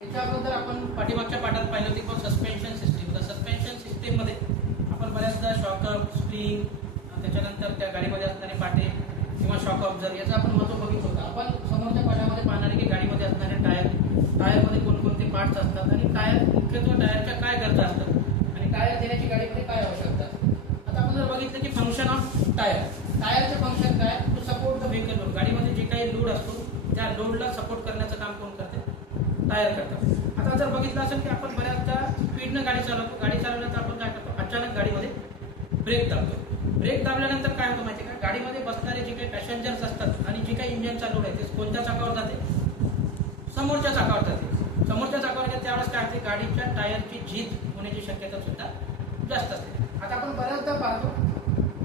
याच्याबद्दल आपण पाठीमागच्या पाठात पाहिलं होती की सस्पेन्शन सिस्टीम. तर सस्पेन्शन सिस्टीममध्ये आपण बऱ्याचदा शॉक स्प्रिंग, त्याच्यानंतर त्या गाडीमध्ये असणारे पाटे किंवा शॉक ऑब्झर्व याचं आपण महत्त्व बघितलं होतं. आपण समोरच्या पाठामध्ये पाहणार की गाडीमध्ये असणारे टायरमध्ये कोणकोणते पार्ट्स असतात आणि मुख्यत्वे टायरच्या काय गरजा असतात आणि टायर देण्याची गाडीमध्ये काय आवश्यकता असते. आता आपण जर बघितलं की फंक्शन ऑफ टायरचे फंक्शन काय, to support the vehicle load. गाडीमध्ये जे काही लोड असतो त्या लोडला सपोर्ट करण्याचं काम कोण करते? टायर करतात. आता जर बघितलं असेल की आपण बऱ्याचदा स्पीडनं गाडी चालवल्यानंतर आपण काय करतो, अचानक गाडीमध्ये ब्रेक दाबतो. ब्रेक दाबल्यानंतर काय होतं माहिती आहे का, गाडीमध्ये बसणारे जे काही पॅसेंजर्स असतात आणि जे काही इंजिन चालू आहे ते कोणत्या चाकावर जाते? समोरच्या चाकावर जाते. समोरच्या चाकावर जाते त्यावेळेस काय होते, गाडीच्या टायरची झीज होण्याची शक्यता सुद्धा जास्त असते. आता आपण बऱ्याचदा पाहतो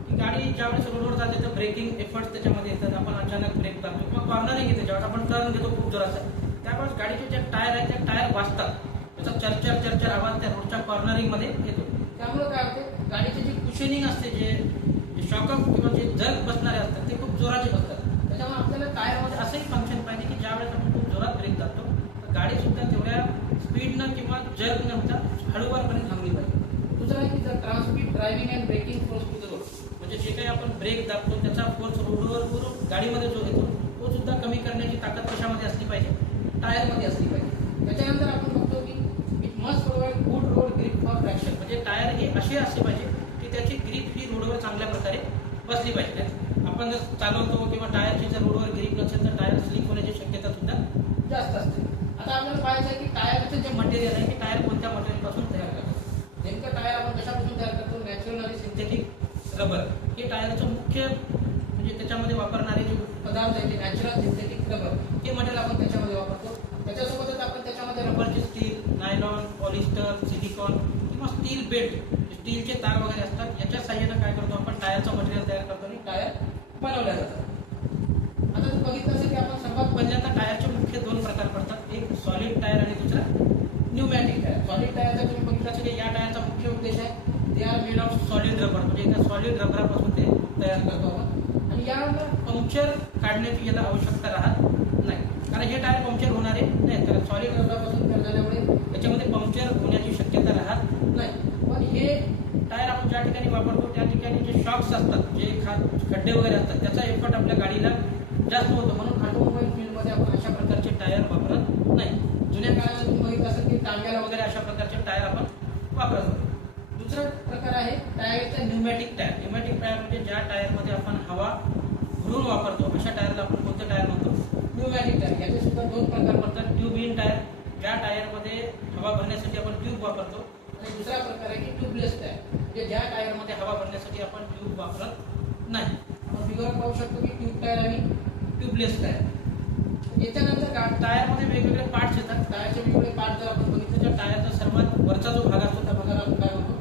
की गाडी ज्यावेळेस रोडवर जाते तर ब्रेकिंग एफर्ट्स त्याच्यामध्ये येतात. आपण अचानक ब्रेक दाबतो किंवा कॉर्नरिंग येते, ज्यावेळेस आपण टर्न घेतो खूप जोराचा, त्यावेळेस गाडीचे जे टायर आहेत ते टायर वाजतात. त्याचा चरचर आवाज त्या रोडच्या कॉर्नरिंग मध्ये येतो. त्यामुळे काय होते, गाडीची जी कुशनिंग असते, जे शॉकअप किंवा जे जर्क बसणारे असतात ते खूप जोराचे बसतात. त्याच्यामुळे आपल्याला टायरमध्ये असंही फंक्शन पाहिजे की ज्यावेळेस आपण खूप जोरात ब्रेक दाबतो तर गाडी सुद्धा तेवढ्या स्पीडनं किंवा जर्क न होता हळूवारपणे थांबली पाहिजे. दुसरं आहे की जर transmit driving and braking force to the road, म्हणजे जे काही आपण ब्रेक दाबतो त्याचा फोर्स रोडवर गाडीमध्ये जो येतो तो सुद्धा कमी करण्याची ताकद कशामध्ये असली पाहिजे? टायरमध्ये असली पाहिजे. त्याच्यानंतर आपण बघतो की it must provide good road grip for traction, म्हणजे टायर हे असे असले पाहिजे की त्याची ग्रिप ही रोडवर चांगल्या प्रकारे बसली पाहिजे. आपण जर चालवतो किंवा टायरची जर रोडवर ग्रिप नसेल तर टायर स्लिप होण्याची शक्यता सुद्धा जास्त असते. आता आपल्याला पाहायचं आहे की टायरचं जे मटेरियल आहे ते टायर कोणत्या मटेरियलपासून तयार करतो. नेमकं टायर आपण कशापासून तयार करतो? नॅचरल आणि सिंथेटिक रबर हे टायरचं मुख्य, म्हणजे त्याच्यामध्ये वापरणारे जे पदार्थ आहे ते नॅचरल सिंथेटिक रबर हे मटेरियल आपण त्याच्यामध्ये वापरतो. त्याच्यासोबतच आपण त्याच्यामध्ये रबरचे स्टील, नायलॉन, पॉलिस्टर, सिलिकॉन किंवा स्टील बेल्ट, स्टीलचे तार वगैरे असतात, याच्या साहाय्याने काय करतो आपण टायरचं मटेरियल तयार करतो आणि टायर बनवल्या जातात. आता जर बघितलं असेल की आपण सर्वात पहिल्यांदा टायरचे मुख्य दोन प्रकार पडतात, एक सॉलिड टायर आणि दुसरा न्यूमॅटिक टायर. सॉलिड टायरचा तुम्ही बघितलं असेल की या टायरचा मुख्य उद्देश आहे they are made of solid rubber, म्हणजे एका सॉलिड रबरापासून ते तयार करतो आपण. आणि याला पंक्चर काढण्याची याला आवश्यकता राहत नाही, कारण हे टायर पंक्चर होणारे नाही, कारण सॉलिड रबरापासून तयार झाल्यामुळे त्याच्यामध्ये पंक्चर होण्याची शक्यता राहत नाही. पण हे टायर आपण ज्या ठिकाणी वापरतो त्या ठिकाणी जे शॉक्स असतात, जे खड्डे वगैरे असतात, त्याचा एफर्ट आपल्या गाडीला जास्त होतो. म्हणून ऑटोमोबाईल फील्डमध्ये आपण अशा प्रकारचे टायर वापरत नाही. जुन्या काळात तुम्ही बघितलं असेल की टांग्याला वगैरे अशा प्रकारचे टायर आपण वापरत होतो. दुसरा प्रकार आहे टायरचा न्यूमॅटिक टायर. न्यूमॅटिक टायर म्हणजे ज्या टायरमध्ये आपण हवा भरून वापरतो अशा टायरला आपण कोणतं टायर म्हणतो? Pneumatic tyre. याचे सुद्धा दोन प्रकार पडतात, ट्यूब इन टायर, ज्या टायरमध्ये हवा भरण्यासाठी आपण ट्यूब वापरतो, आणि दुसरा प्रकार आहे की ट्यूबलेस टायर, म्हणजे ज्या टायरमध्ये हवा भरण्यासाठी आपण ट्यूब वापरत नाही. आपण फिगर पाहू शकतो की ट्यूब टायर आणि ट्यूबलेस टायर. याच्यानंतर टायरमध्ये वेगवेगळे पार्ट्स येतात. टायरचे वेगवेगळे पार्ट जर आपण बघितले तर टायरचा सर्वात वरचा जो भाग असतो त्या भागाला आपण काय म्हणतो?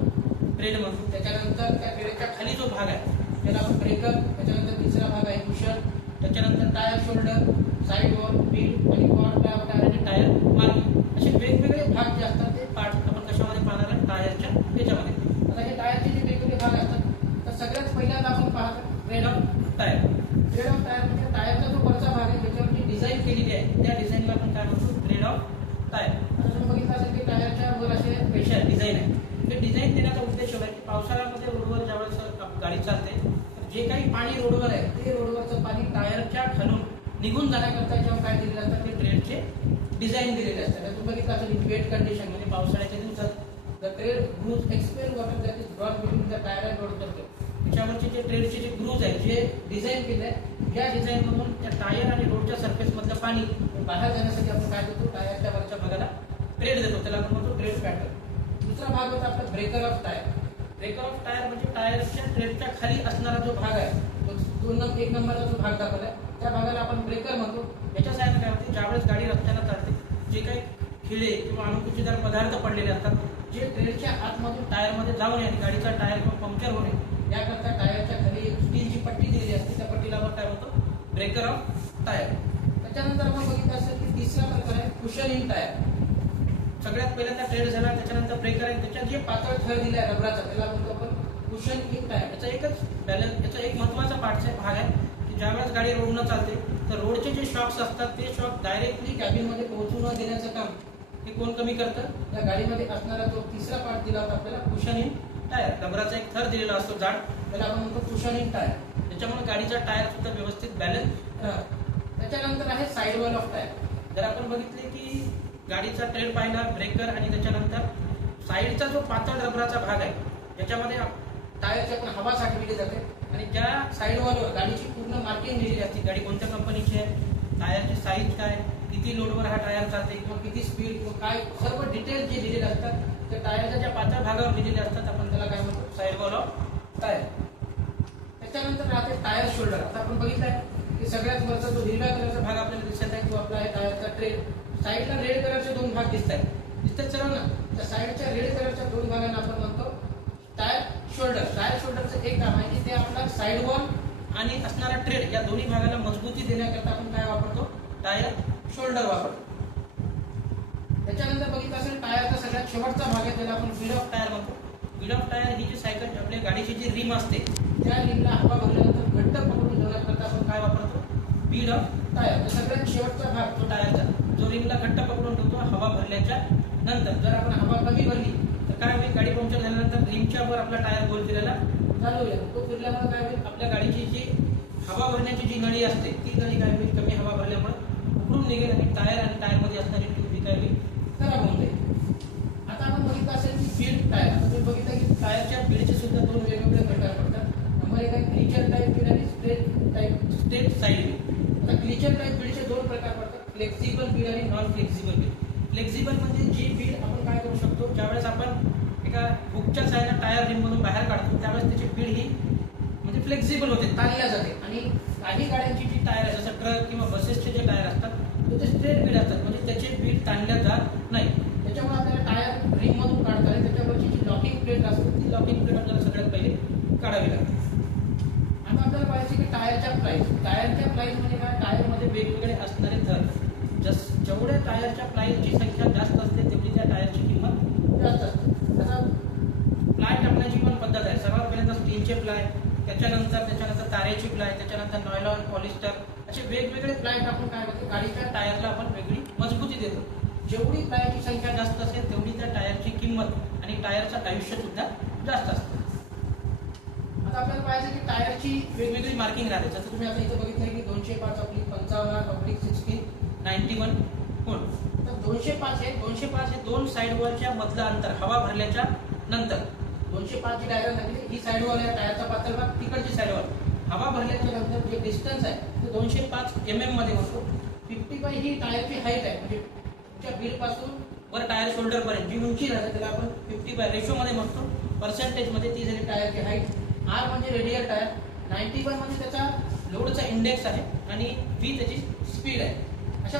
ट्रेड म्हणतो. त्याच्यानंतर त्या ट्रेडच्या खाली जो भाग आहे त्याला आपण ब्रेकर, त्याच्यानंतर तिसरा भाग आहे कुशन, त्याच्यानंतर tyre shoulder, side wall, wheel आणि टायर आणि टायर मार्किंग, असे वेगवेगळे भाग जे असतात ते पार्ट आपण कशामध्ये पाहणार आहे? टायरच्या याच्यामध्ये. आता हे टायरचे जे वेगवेगळे भाग असतात तर सगळ्यात पहिल्यांदा आपण पाहतो trade off tyre. Trade off tyre म्हणजे टायरचा जो वरचा भाग आहे त्याच्यावर जी डिझाईन केलेली आहे त्या डिझाईनला आपण काय म्हणतो? Trade off tyre. आता तुम्ही बघितलं असेल की टायरच्या वर असे स्पेशल डिझाईन आहे. ते डिझाईन देण्याचा उद्देश आहे की पावसाळ्यामध्ये रोडवर ज्यावेळेस गाडी चालते तर जे काही पाणी रोडवर आहे ते रोडवरचं पाणी टायरच्या खालून निघून जाण्याकरता जेव्हा काय दिलेले असतात ते ट्रेडचे डिझाईन दिलेले असतात. तुम्ही बघितलं असेल वेट कंडिशन म्हणजे पावसाळ्याच्या दिवसात the tread grooves expel water that is brought between the tyre and road करतो. त्याच्यावरचे जे ट्रेडचे जे ग्रूज आहे जे डिझाईन केले आहे या डिझाईनमधून त्या टायर आणि रोडच्या सरफेसमधलं पाणी बाहेर जाण्यासाठी आपण काय देतो? टायरच्या वरच्या भागाला ट्रेड देतो, त्याला आपण म्हणतो ट्रेड पॅटर्न. दुसरा भाग होता आपला breaker of tyre. Breaker of tyre म्हणजे टायरच्या ट्रेडच्या खाली असणारा जो भाग आहे तो एक नंबरचा जो भाग दाखवला आहे त्या भागाला आपण ब्रेकर म्हणतो. याच्या साहाय्याने काय होते, ज्यावेळेस गाडी रस्त्याला चालते जे काही खिळे किंवा अणुकुचीदार पदार्थ पडलेले असतात जे ट्रेडच्या आतमधून टायरमध्ये जाऊ नये आणि गाडीचा टायर किंवा पंक्चर होणे याकरता टायरच्या खाली स्टीलची पट्टी दिलेली असते, त्या पट्टीला आपण काय म्हणतो? Breaker of tyre. त्याच्यानंतर आपण बघितलं असेल की तिसरा प्रकार आहे कुशन इन टायर. सगळ्यात पहिल्यांदा ट्रेड झाला, त्याच्यानंतर ब्रेकर आहे, त्याच्यात जे पातळ थर दिला आहे रबराचा त्याला म्हणतो आपण कुशन इन टायर. याचा एकच बॅलन्स, याचा एक महत्त्वाचा भाग आहे की ज्यावेळेस गाडी रोडनं चालते तर रोडचे जे शॉक्स असतात ते शॉक डायरेक्टली कॅबिनमध्ये पोहोचू न देण्याचं काम हे कोण कमी करतं? या गाडीमध्ये असणारा जो तिसरा पार्ट दिला होता आपल्याला कुशनिंग टायर, रबराचा एक थर दिलेला असतो जाड, त्याला आपण म्हणतो कुशनिंग टायर. त्याच्यामुळे गाडीचा टायर सुद्धा व्यवस्थित बॅलन्स राहतो. त्याच्यानंतर आहे साइड वॉल ऑफ टायर. जर आपण बघितले की गाडीचा ट्रेड पाहिला, ब्रेकर आणि त्याच्यानंतर साईडचा जो पातळ रबराचा भाग आहे याच्यामध्ये टायरची आपण हवा साठवली जाते आणि ज्या साइड वॉलवर गाडीची पूर्ण मार्किंग दिलेली असते, गाडी कोणत्या कंपनीची आहे, टायरची साईज काय, किती लोडवर हा टायर चालते किंवा किती स्पीड किंवा काय, सर्व डिटेल जे दिलेले असतात ते टायरच्या ज्या पातळ भागावर दिलेले असतात, आपण त्याला काय म्हणतो? Side wall of tyre. त्याच्यानंतर राहते टायर शोल्डर. आता आपण बघितलंय की सगळ्यात वरचा जो हिरव्या कलरचा भाग आपल्याला दिसत आहे तो आपला आहे टायरचा ट्रेड. साईडला रेड कलरचे दोन भाग दिसत आहेत सर्वांना. त्या साईडच्या रेड कलरच्या दोन भागांना आपण म्हणतो टायर शोल्डर. टायर शोल्डरचं एक काम आहे की ते आपला साइड वॉल आणि असणारा ट्रेड या दोन्ही भागाला मजबूती देण्याकरता आपण काय वापरतो? टायर शोल्डर वापरतो. त्याच्यानंतर बघितलं असेल टायरचा सगळ्यात शेवटचा भाग आहे त्याला आपण बीड ऑफ टायर म्हणतो. बीड ऑफ टायर ही जी सायकल आपल्या गाडीची जी रिम असते त्या रिमला हवा भरल्यानंतर घट्ट पकडून ठेवण्याकरता आपण काय वापरतो? Beed of tyre. सगळ्यात शेवटचा भाग तो टायरचा जो रिमला घट्ट पकडून ठेवतो हवा भरल्याच्या नंतर. जर आपण हवा कमी भरली तर काय होईल? गाडी पंक्चर झाल्यानंतर रिमच्या वर आपला टायर गोल फिरायला चालू होईल. तो फिरल्यामुळे काय होईल? आपल्या गाडीची जी हवा भरण्याची जी नळी असते ती नळी काय होईल? कमी हवा भरल्यामुळे उघडून निघेल आणि टायर आणि टायरमध्ये असणारी ट्यूब ही काय होईल? खराब होऊन जाईल. आता आपण बघितलं असेल की बीड टायर. आता तुम्ही बघितलं की टायरच्या बीडचे सुद्धा दोन वेगवेगळे प्रकार पडतात. नंबर एक आहे ग्लिचर टाईप बीड आणि स्ट्रेट साइड बीड. आता ग्लिचर टाईप बीडचे दोन प्रकार पडतात, फ्लेक्सिबल बीड आणि नॉन फ्लेक्सिबल बीड. फ्लेक्सिबल म्हणजे जी बीड आपण काय करू शकतो, ज्यावेळेस आपण एका हुकच्या साहाय्याने टायर रिम मधून बाहेर काढतो त्यावेळेस त्याची बीड ही म्हणजे फ्लेक्सिबल होते, ताणल्या जाते. आणि काही गाड्यांची जी टायर आहे जसं ट्रक किंवा बसेसचे जे टायर असतात ते स्ट्रेट बीड असतात, म्हणजे त्याची बीड ताणल्या जात नाही. त्याच्यामुळे आपल्याला टायर रिम मधून काढताना त्याच्यावरची जी लॉकिंग प्लेट असते ती लॉकिंग प्लेट आपल्याला सगळ्यात पहिले काढावी लागते. आता आपल्याला पाहिजे की टायरच्या प्राइस म्हणजे काय? टायरमध्ये वेगवेगळे असणारे थर. जेवढ्या टायरच्या प्लायची संख्या जास्त असते तेवढी त्या टायरची किंमत जास्त असते. आता प्लाय टाकण्याची पण पद्धत आहे. सर्वात पहिल्यांदा स्टीलचे प्लाय, त्याच्यानंतर तारेची प्लाय, त्याच्यानंतर नॉयलॉन, पॉलिस्टर असे वेगवेगळे प्लाय टाकून काय होते? गाडीच्या टायरला आपण वेगळी मजबूती देतो. जेवढी प्लायची संख्या जास्त असेल तेवढी त्या टायरची किंमत आणि टायरचं आयुष्य सुद्धा जास्त असतं. आता आपल्याला पाहिजे की टायरची वेगवेगळी मार्किंग राहते. जसं तुम्ही आता इथे बघितलं की 205/55/60 91 कोण. तर 205 हे दोन साइड वॉलच्या मधलं अंतर हवा भरल्याच्या नंतर. 205 जी डायग्राम लागली ही साइड वॉल आहे, टायरचा पातळ भाग, तिकडची साइड वॉल. हवा भरल्याच्या नंतर जे डिस्टन्स आहे ते 205 mm मध्ये होतो. 55 ही टायरची हाईट आहे, म्हणजे तुमच्या बीड पासून वर टायर शोल्डर पर्यंत जी उंची राहते त्याला आपण 50 रेशो मध्ये म्हणतो. पर्सेंटेज मध्ये ती झाली टायरची हाईट. आर म्हणजे रेडियल टायर. 91 म्हणजे त्याचा लोडचा इंडेक्स आहे आणि व्ही त्याची स्पीड आहे. अशा